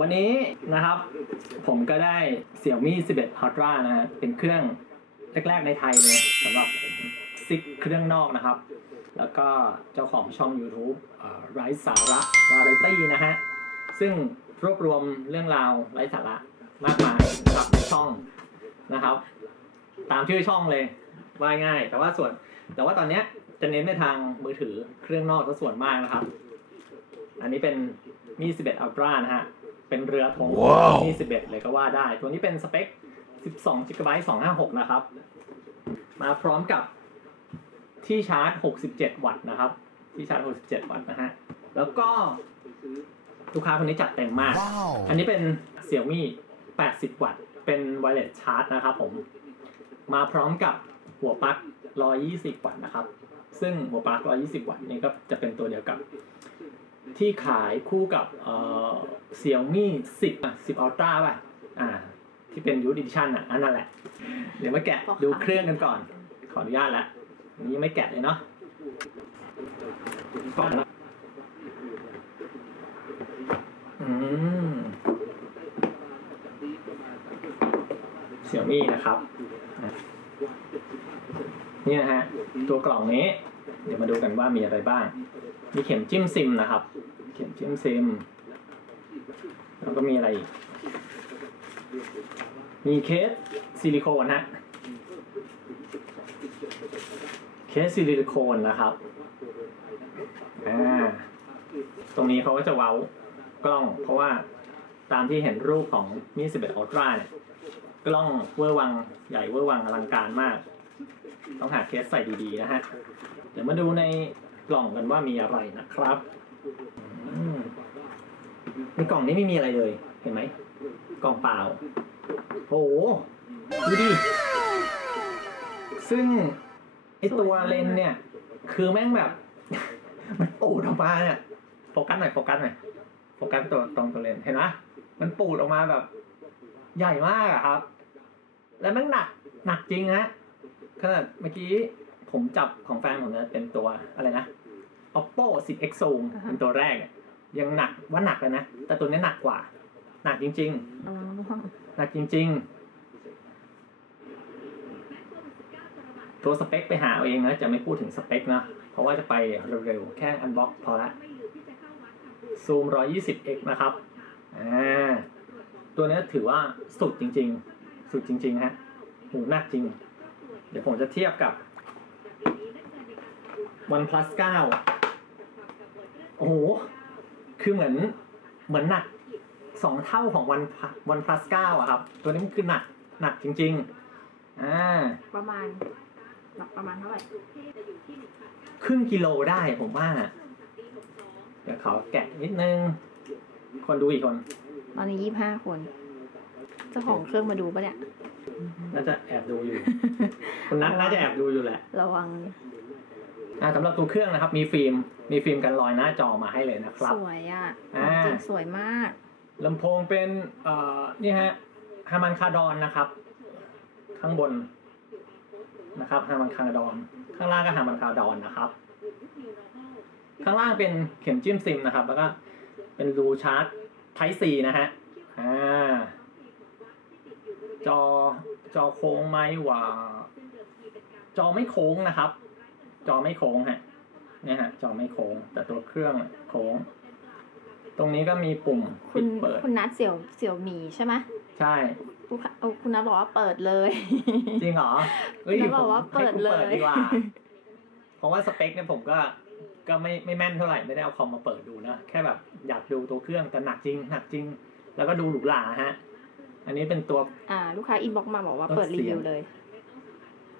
วันนี้นะครับผมก็ได้ Xiaomi 11 Ultra นะฮะเป็นเครื่องแรก ๆ ในไทยเลยสำหรับซิกเครื่องนอกนะครับ แล้วก็เจ้าของช่อง YouTube ไร้สาระวาไรตี้นะฮะ ซึ่งรวบรวมเรื่องราวไร้สาระมากมายนะครับในช่องนะครับ ตามชื่อช่องเลยว่าง่าย แต่ว่าส่วนแต่ว่าตอนเนี้ยจะเน้นในทางมือถือเครื่องนอกซะส่วนมากนะครับ อันนี้เป็นมี11 Ultra นะฮะ เป็นเรือธงว้าวมี11เลยก็ว่าได้ ตัวนี้เป็นสเปค 12 GB 256 นะครับ มาพร้อมกับที่ชาร์จ 67 วัตต์นะครับ ที่ชาร์จ 67 วัตต์นะฮะ แล้วก็ลูกค้าคนนี้จัดเต็มมาก Wow. อันนี้เป็น Xiaomi 80 วัตต์ เป็น wireless charge นะครับผม มาพร้อมกับหัวปลั๊ก120 วัตต์นะครับ ซึ่งหัวปลั๊ก120 วัตต์นี่ก็จะเป็นตัวเดียวกับ ที่ขายคู่กับเอ่อ Xiaomi 10อะ10 Ultra ป่ะอ่า ที่เป็น Youth Edition อะอันนั่นแหละ เดี๋ยวมาแกะดูเครื่องกันก่อน ขออนุญาตแล้วอันนี้ยังไม่แกะเลยเนาะก่อนนะอืมเสี่ยมี่นะครับอะนี่นะฮะ ตัวกล่องนี้ เดี๋ยวมาดูกันว่ามีอะไรบ้าง มีเข็มจิ้มซิมนะครับ เข็มจิ้มซิมแล้วก็มีอะไรอีก มีเคสซิลิโคนฮะ เคสซิลิโคนนะครับ อ่า ตรงนี้เขาก็จะเว้ากล้อง เพราะว่าตามที่เห็นรูปของมี11 Ultra เนี่ย กล้องเวอร์วังใหญ่เวอร์วังอลังการมาก ต้องหาเคสใส่ดีๆนะฮะ เดี๋ยวมาดูในกล่องกันว่ามีอะไรนะครับ อืมในกล่องนี้ไม่มีอะไรเลย เห็นไหม กล่องเปล่าโอ้โหดูดิ ซึ่งไอตัวเลนเนี่ย คือแม่งแบบ มันปูดออกมาเนี่ยโฟกัสหน่อยโฟกัสหน่อยโฟกัสตัวตรงตัวเลนเห็นไหมมันปูดออกมาแบบ ใหญ่มากอะครับ แล้วแม่งหนักหนักจริงฮะขนาดเมื่อกี้ผมจับของแฟนผมเนี่ยเป็นตัวอะไรนะ oppo 10 x zoom อ่าฮะเป็นตัวแรกอะยังหนักว่าหนักเลยนะ แต่ตัวนี้หนักกว่า หนักจริงระวังร่วงๆหนักจริง ๆ ตัวสเปคไปหาเอาเองนะ จะไม่พูดถึงสเปคนะ เพราะว่าจะไปเร็วๆ แค่อันบ็อกพอละซูม 120x นะครับอ่าตัวนี้ถือว่าสุดจริง ๆ สุดจริง ๆ ฮะหูหนักจริง เดี๋ยวผมจะเทียบกับ OnePlus 9โอ้โหคือเหมือนเหมือนหนักสองเท่าของ One OnePlus 9อะครับ ตัวนี้มันคือหนักหนักจริง ๆอ่าประมาณหนักประมาณเท่าไหร่ครึ่งกิโลได้ผมว่าเดี๋ยวเขาแกะนิดนึง คนดูอีกคน ตอนนี้ยี่ห้าคน เจ้าของเครื่องมาดูปะเนี่ย น่าจะแอบดูอยู่คุณนัทน่าจะแอบดูอยู่แหละ ระวัง อ่าสำหรับตัวเครื่องนะครับ มีฟิล์มมีฟิล์มกันรอยหน้าจอมาให้เลยนะครับ สวยอะอ่า จริงสวยมาก ลำโพงเป็นเอ่อนี่ฮะฮามันคาดอนนะครับ ข้างบนนะครับฮามันคาดอน ข้างล่างก็ฮามันคาดอนนะครับ ข้างล่างเป็นเข็มจิ้มซิมนะครับ แล้วก็เป็นรูชาร์จไทซีนะฮะอ่าจอจอโค้งไหมว่า จอไม่โค้งนะครับ จอไม่โค้งฮะเนี่ยฮะจอไม่โค้ง แต่ตัวเครื่องโค้ง ตรงนี้ก็มีปุ่มคุปิณดเปิด คุณนัทเสี่ยวเสี่ยวหมีใช่ไหมใช่คุณค่ะโอ้คุณนัทบอกว่าเปิดเลย จริงเหรอเฮ้ยแล้วบอกว่าผมให้คุณเปิดเลย ดีกว่า เพราะว่าสเปคเนี่ยผมก็ ก็ไม่ไม่แม่นเท่าไหร่ ไม่ได้เอาคอมมาเปิดดูนะ แค่แบบอยากดูตัวเครื่องแต่หนักจริง หนักจริง แล้วก็ดูหรูหราฮะ อันนี้เป็นตัว อ่า ลูกค้าอินบ็อกมาบอกว่าต้นเปิดรีเสียงวิวเลย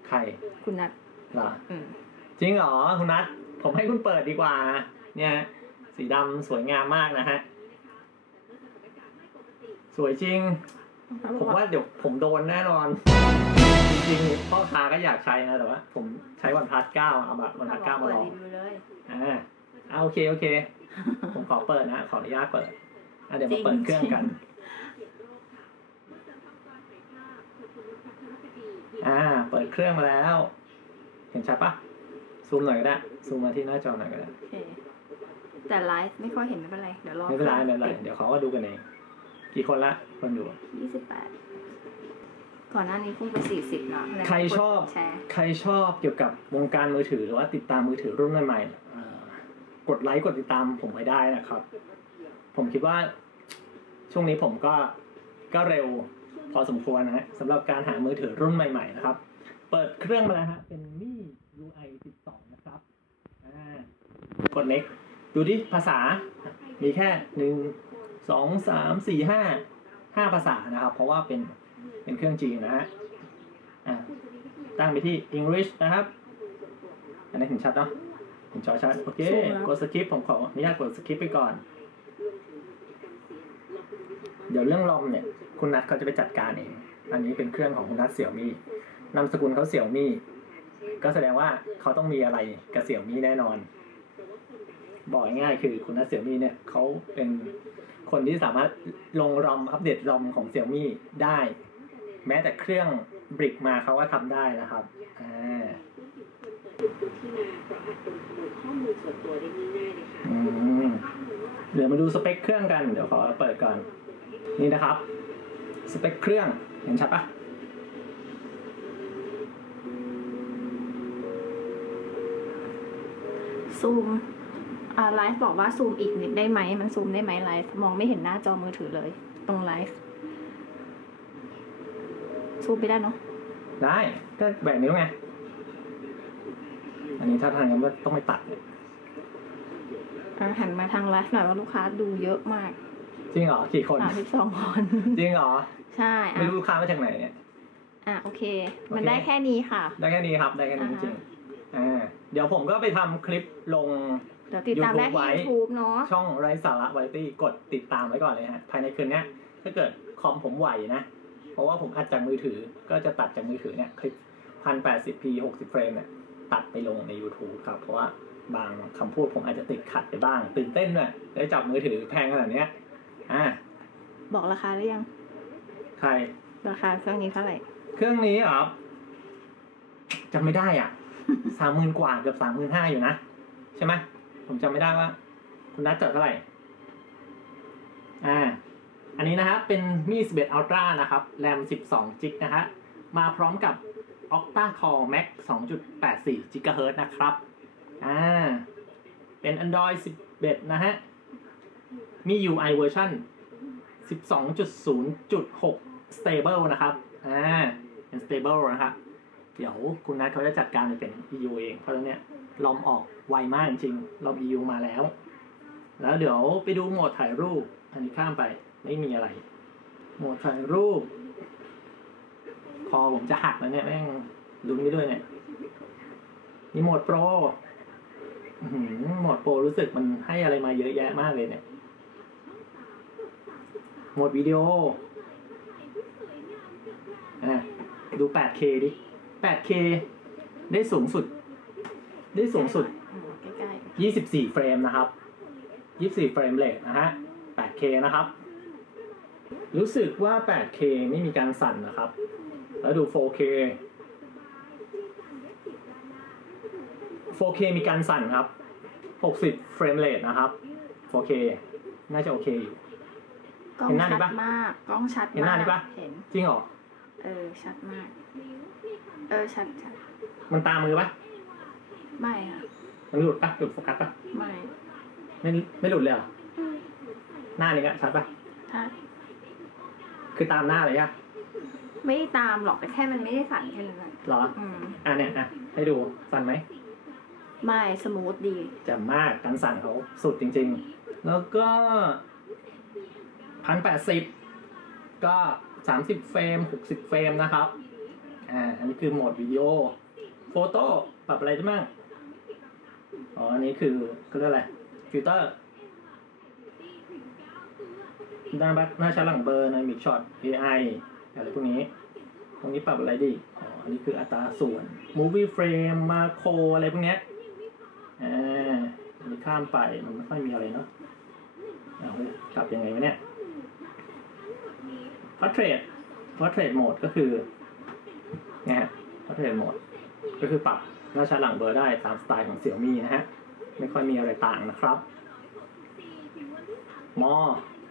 ใครคุณนัทเหรอ อืม จริงเหรอคุณนัทผมให้คุณเปิดดีกว่า เนี่ยสีดำสวยงามมากนะฮะ สวยจริงเขาบผอกมว่าว่าเดี๋ยวผมโดนแน่นอน จริงๆพ่อค้าก็อยากใช้นะแต่ว่า ผมใช้วันพัทเก้าเอาแบบวันพัทเก้ามาเปิลดองรีวิวเลยอ่าอ่าโอเคโอเค ผมขอเปิดนะ ขออนุญาตเปิดอะเดี๋ยวมาเปิดเครื่องกันอ่า เปิดเครื่องมาแล้ว เห็นชัดปะ ซูมหน่อยก็ได้ ซูมมาที่หน้าจอหน่อยก็ได้ โอเค แต่ไลฟ์ไม่ค่อยเห็นไม่เป็นไร เดี๋ยวรอไม่เป็นไรไม่เป็นไร เดี๋ยวเขาก็ดูกันเองโกี่คนละ คนดู ยี่สิบแปด ก่อนหน้านี้พุ่งไปสี่สิบนะแล้วใครชอบกดแชร์ ใครชอบเกี่ยวกับวงการมือถือหรือว่าติดตามมือถือรุ่นใหม่ๆเอ่อกดไลค์กดติดตามผมไว้ได้นะครับ ผมคิดว่าช่วงนี้ผมก็ก็เร็วพอสมควรนะฮะสำหรับการหามือถือรุ่นใหม่ ๆ นะครับ เปิดเครื่องมาแล้วฮะเป็นมี่ UI 12 นะครับอ่า กด next ดูดิภาษา มีแค่หนึ่งสองสามสี่ห้าห้าภาษานะครับ เพราะว่าเป็นเป็นเครื่องจีนนะฮะอ่าตั้งไปที่ English นะครับ อันนี้เห็นชัดเนาะเห็นจอชัด โอเคสูงแล้วกดสคิปผมขออนุญาตกดสคิปไปก่อน เดี๋ยวเรื่องลอมเนี่ย คุณนัทเขาจะไปจัดการเอง อันนี้เป็นเครื่องของคุณนัทเสี่ยวมี่นามสกุลเขาเสี่ยวมี่ก็แสดงว่าเขาต้องมีอะไรกับเสี่ยวมี่แน่นอน บอกง่ายๆคือคุณนัทเสี่ยวมี่เนี่ยเขาเป็นคนที่สามารถลงรอมอัปเดตรอมของเสี่ยวมี่ได้ แม้แต่เครื่องบริกมาเขาก็ทำได้นะครับอ่าที่มาเพราะอาจเป็นขโมยข้อมูลส่วนตัวได้ง่ายๆเลยค่ะอืมเดี๋ยวมาดูสเปคเครื่องกัน เดี๋ยวขอเปิดก่อน นี่นะครับ สเปคเครื่องเห็นชัดปะซูมอ่า ไลฟ์บอกว่าซูมอีกนิดได้ไหม มันซูมได้ไหมไลฟ์มองไม่เห็นหน้าจอมือถือเลย ตรงไลฟ์ซูมไปได้เนาะได้ก็แบบนี้วไง อันนี้ถ้าทางยังว่าต้องไปตัดอะหันมาทางไลฟ์หน่อยว่าลูกค้าดูเยอะมากจริงเหรอกี่คนสามสิบสองคนจริงเหรอใช่ไม่อะรู้ลูกค้ามาจากไหนเนี่ยอะโอเค มันโอเคได้แค่นี้ค่ะ ได้แค่นี้ครับ ได้แค่นี้จอ่าฮะริงๆอ่าเดี๋ยวผมก็ไปทำคลิปลงเดี๋ยวติดตามได้ YouTube ไว้ที่ YouTube เนาะช่องไร้สาระวาไรตี้กดติดตามไว้ก่อนเลยฮะ ภายในคืนเนี้ยถ้าเกิดคอมผมไหวนะ เพราะว่าผมอัดจากมือถือ ก็จะตัดจากมือถือเนี่ย คลิปพันแปดสิบพีหกสิบเฟรมเนี่ย ตัดไปลงใน YouTube ครับ เพราะว่าบางคำพูดผมอาจจะติดขัดไปบ้าง ตื่นเต้นด้วยได้จับมือถือแพงขนาดเนี้ยอ่าบอกราคาได้ยัง ใคร ราคาเครื่องนี้เท่าไหร่ เครื่องนี้เหรอจำไม่ได้อะสามหมื่นกว่าเกือบสามหมื่นห้าอยู่นะ ใช่ไหม ผมจำไม่ได้ว่า คุณนัดจอเท่าไหร่ อ่า อันนี้นะฮะ เป็นมี11 Ultra นะครับ แรม 12จิกนะฮะ มาพร้อมกับ Octa Core Max 2.84 GHz นะครับ อ่า เป็น Android 11 นะฮะ มี UI เวอร์ชัน12.0.6 stable นะครับ อ่า เป็น stable นะครับ เดี๋ยวคุณนัทเขาจะจัดการเป็น EU เอง เพราะฉะนั้นเนี่ยลอมออก ไวมากจริงๆลอม EU มาแล้ว แล้วเดี๋ยวไปดูโหมดถ่ายรูป อันนี้ข้ามไปไม่มีอะไร โหมดถ่ายรูป คอผมจะหักแล้วเนี่ยแม่งลุ้นไปด้วยเนี่ยมีโหมดโปรโหมดโปรรู้สึกมันให้อะไรมาเยอะแยะมากเลยเนี่ยโหมดวิดีโออดู 8K ดิ 8K ได้สูงสุด ได้สูงสุด 24 เฟรมนะครับ 24 เฟรมเรทนะฮะ 8K นะครับ รู้สึกว่า 8K ไม่มีการสั่นนะครับ แล้วดู 4K 4K มีการสั่นครับ 60 เฟรมเรทนะครับ 4K น่าจะโอเคอยู่ๆกล้องเห็นหน้าชันี่ดปะ มาก กล้องชัดเห็นหน้านี่ปะ เห็น จริงเหรอ เออ ชัดมาก เออ ชัดชัดมันตามมือปะไม่ค่ะ มันหลุดปะหลุดโฟกัสปะไม่ไม่ไม่หลุดเลยเหรอหน้านี่ก็ชัดปะถ้าคือตามหน้าเลยอะไม่ได้ตามหรอกแต่แค่มันไม่ได้สั่นแค่นั้นนะเหรออืมอะเนี่ยอะให้ดูสั่นไหมไม่สมูทดีแจ่มมากการสั่นเขาสุดจริง ๆ แล้วก็พันแปดสิบก็สามสิบเฟรมหกสิบเฟรมนะครับอ่าอันนี้คือโหมดวิดีโอ โฟโต้ปรับอะไรได้บ้าง อ๋อ อันนี้คือเขาเรียกอะไร ฟิลเตอร์หน้าบักหน้าชั้นหลังเบอร์ในมิกช็อต AI อะไรพวกนี้ ตรงนี้ปรับอะไรดี อ๋อ อันนี้คืออัตราส่วน movie frame มาโคอะไรพวกเนี้ยอ่าอันนี้ข้ามไป มันไม่ค่อยมีอะไรเนาะเอาเฮ้ยกลับยังไงวะเนี่ย portrait portrait mode ก็คือไงฮะ portrait mode ก็คือปรับ หน้าชัดหลังเบอร์ได้ตามสไตล์ของเสี่ยมี่นะฮะ ไม่ค่อยมีอะไรต่างนะครับ มอ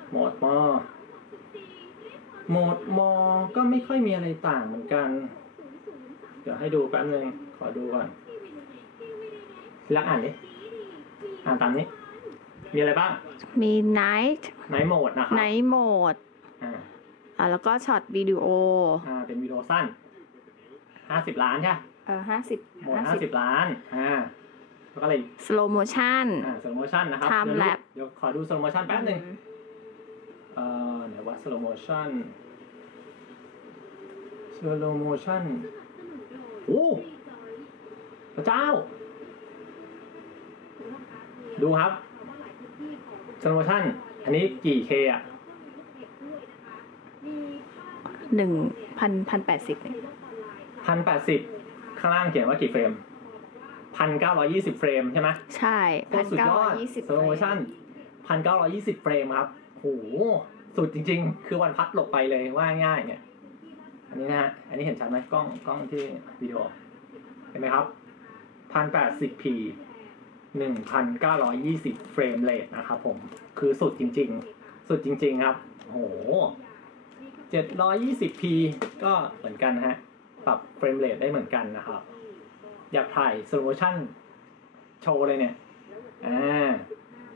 โหมดมอโหมดมอก็ไม่ค่อยมีอะไรต่างเหมือนกัน เดี๋ยวให้ดูแป๊บนึง ขอดูก่อนลักอ่านดิอ่านตามนี้ มีอะไรบ้าง มี night ไนท์โหมดนะครับ night mode อ่าอ่าแล้วก็ช็อตวิดีโอ อ่า เป็นวิดีโอสั้น ห้าสิบล้านใช่ปะเออห้าสิบโหมดห้าห้าสิสิบบล้านอ่าแล้วก็อะไรอีก slow motion อ่าสโลโมชันนะครับ Time เดี๋ยวดู lapse เดี๋ยวขอดูสโลโมชันแป๊บหนึ่งเอ่อไหนว่าสโลโมชันสโลโมชันโอ้พระเจ้า ดูครับสโลโมชันอันนี้กี่เคอะหนึ่งพันพันแปดสิบเนี่ยพันแปดสิบ ข้างล่างเขียนว่ากี่เฟรมพันเก้าร้อยี่สิบเฟรมใช่ไหมใช่โคพัตนรสุดเก้ายร้ออยดยี่สิบสโลโมชั่นพันเก้าร้อยี่สิบเฟรมครับโหสุดจริง ๆ คือวันพัดหลบไปเลยว่าง่ายเนี่ย อันนี้นะฮะ อันนี้เห็นชัดไหมกล้องกล้องที่วิดีโอ เห็นไหมครับพันแปดสิบพีหนึ่งพันเก้าร้อยี่สิบเฟรมเรทนะครับผม คือสุดจริง ๆ สุดจริง ๆ ครับ โหเจ็ดร้อยี่สิบพีก็เหมือนกันฮะ ปรับเฟรมเรทได้เหมือนกันนะครับ อยากถ่ายสโลโมชั่นโชว์เลยเนี่ยอ่า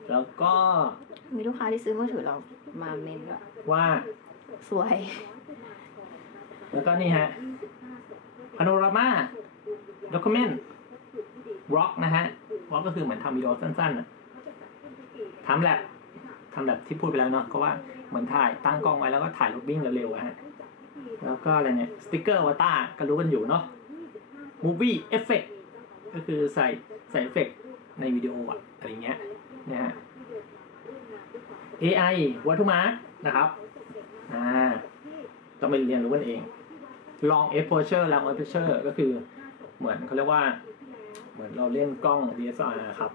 แล้วก็มีลูกค้าที่ซื้อมือถือเรามาเมนด้วยว่าสวย แล้วก็นี่ฮะพาโนรามาด็อกิเมนต์ร็อกนะฮะร็อกก็คือเหมือนทำวิดีโอสั้นๆน่ะทำแลบทำแบบที่พูดไปแล้วเนาะก็ว่าเหมือนถ่ายตั้งกล้องไว้แล้วก็ถ่ายรถวิ่งเร็วๆอะฮะ แล้วก็อะไรเนี่ยสติกเกอร์วาตาก็รู้กันอยู่เนาะมูฟี่เอฟเฟกก็คือใส่ใส่เอฟเฟกในวิดีโออะอะไรเงี้ยเนี่ยฮะ AI วัตถุมาร์กนะครับอ่าต้องไปเรียนรู้กันเอง long exposure แล้ว exposure ก็คือเหมือนเขาเรียกว่า เหมือนเราเล่นกล้อง DSLR ครับ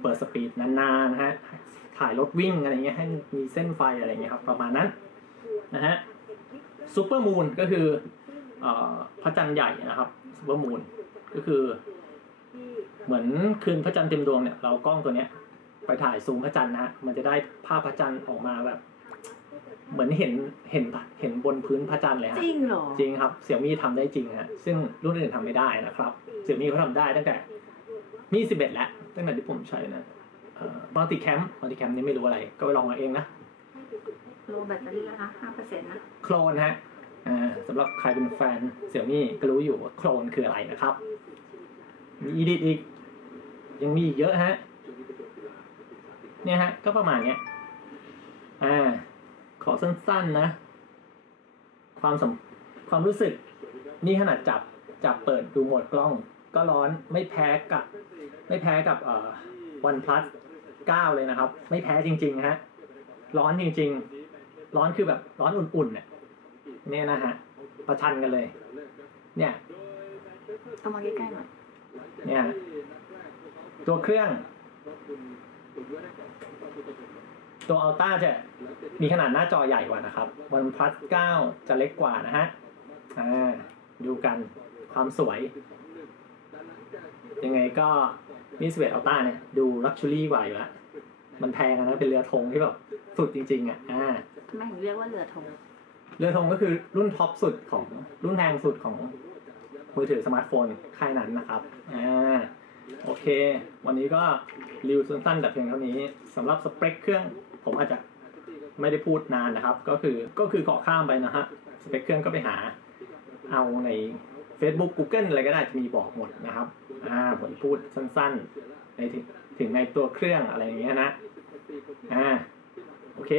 เปิดสปีดนานๆนะฮะ ถ่ายรถวิ่งอะไรเงี้ยให้มีเส้นไฟอะไรเงี้ยครับ ประมาณนั้นนะฮะ ซูเปอร์มูนก็คือเอ่อพระจันทร์ใหญ่นะครับซูเปอร์มูนก็คือ เหมือนคืนพระจันทร์เต็มดวงเนี่ยเรากล้องตัวเนี้ย ไปถ่ายซูมพระจันทร์นะฮะมันจะได้ภาพพระจันทร์ออกมาแบบ เหมือนเห็นเห็นเห็นบนพื้นพระจันทร์เลยฮะจริงเหรอจริงครับเสี่ยมี่ทำได้จริงฮะซึ่งรุ่นอื่นทำไม่ได้นะครับเสี่ยมี่เขาทำได้ตั้งแต่มีสิบเอ็ดแล้วตั้งแต่ที่ผมใช้นะมัลติแคมมัลติแคมนี่ไม่รู้อะไร ก็ไปลองเอาเองนะ โลแบตเตอรี่แล้นะห้าเปอร์เซ็นต์นะ โคลนฮะอ่าสำหรับใครเป็นแฟนเสี่ยมี่ก็รู้อยู่ว่าโคลนคืออะไรนะครับ มีอีดิทอีก ยังมีอีกเยอะฮะ เนี่ยฮะ ก็ประมาณเนี้ย อ่า ขอสั้นๆนะ ความสำความรู้สึก นี่ขนาดจับจับเปิดดูโหมดกล้อง ก็ร้อนไม่แพ้กับ ไม่แพ้กับเอ่อ OnePlus 9เลยนะครับ ไม่แพ้จริงๆฮะ ร้อนจริง ๆ ร้อนคือแบบร้อนอุ่นๆเนี่ยเนี่ยนะฮะประชันกันเลย เนี่ยเอามาใกล้ๆหน่อยเนี่ยฮะตัวเครื่อง ตัวอัลต้าจะมีขนาดหน้าจอใหญ่กว่านะครับ OnePlus 9จะเล็กกว่านะฮะอ่าดูกันความสวย ยังไงก็มีสเวตอัลต้าเนี่ย ดูลักชัวรี่กว่าอยู่แล้วมันแพงอะนะเป็นเรือธงที่แบบสุดจริง ๆ อะอ่า ทำไมถึงเรียกว่าเรือธงเรือธงก็คือรุ่นท็อปสุดของรุ่นแพงสุดของมือถือสมาร์ทโฟนค่ายนั้นนะครับ อ่า โอเค วันนี้ก็รีวิวสั้นๆแต่เพียงเท่านี้สำหรับสเปคเครื่องผมอาจจะไม่ได้พูดนานนะครับ ก็คือก็คือเกาะข้ามไปนะฮะสเปคเครื่องก็ไปหา เอาใน Facebook Google อะไรก็ได้จะมีบอกหมดนะครับ อ่าผมพูดสั้นๆในถึงถึงในตัวเครื่องอะไรอย่างเงี้ยนะ อ่า โอเค